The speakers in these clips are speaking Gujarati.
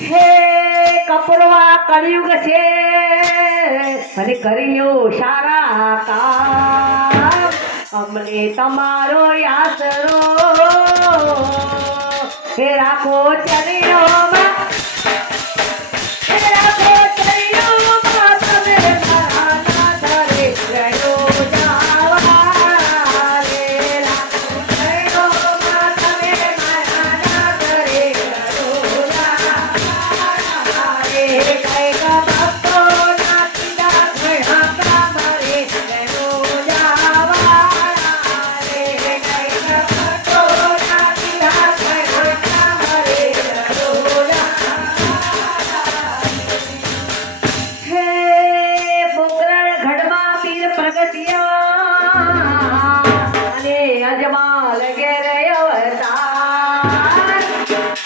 હે કપડવા કળિયુગ છે અને કર્યો સારા કામ અમને તમારો આશરો હે રાખો ચરણોમાં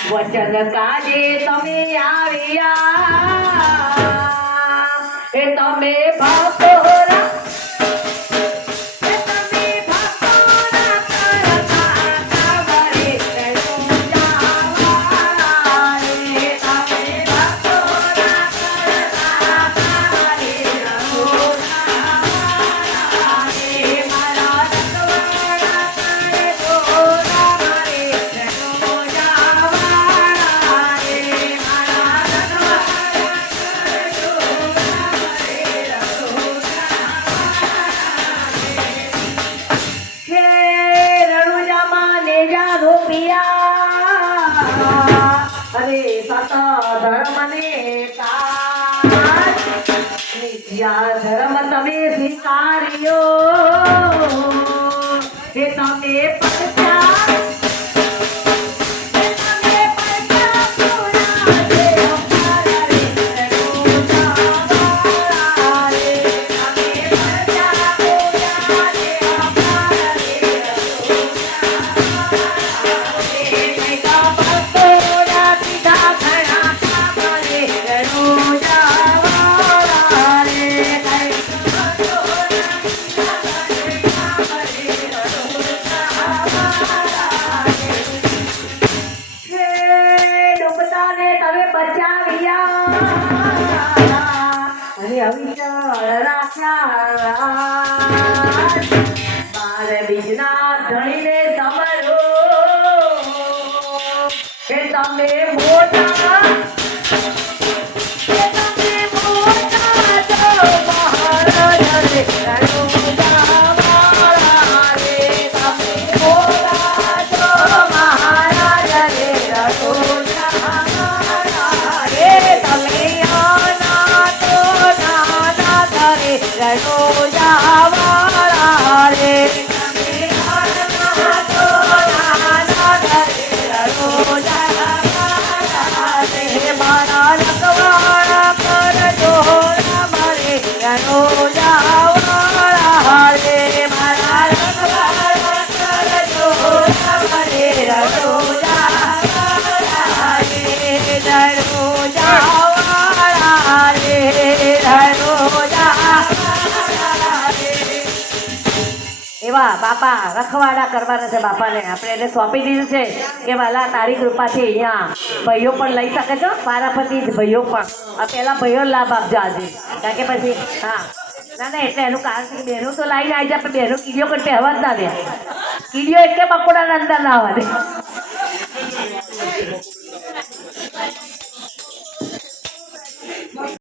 વચન કાજે તમે આવ્યા એ તમે ભક્તોરા ધર્મ તમે સ્વીકાર્યો એ તમે બીજના ધણીને સમરો કે તમે મોટા બાપા રખવાડા કરવાના છે બાપાને આપણે એને સોંપી દીધું છે કે વાલા તારી કૃપાથી અહીંયા ભાઈઓ પણ લઈ શકે છો પારાપતિ ભાઈઓ પણ આ પહેલા ભાઈઓ લાભ આપજો આજે કારણ કે પછી હા ના એટલે એનું કારણ છે કે બહેનો તો લાઈને આવી જાય પણ બહેનો કીડીઓ કરતે હવા જ ના દે કીડીઓ એટલે બકોડાના અંદર ના આવવા દે